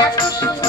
Thank you.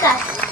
在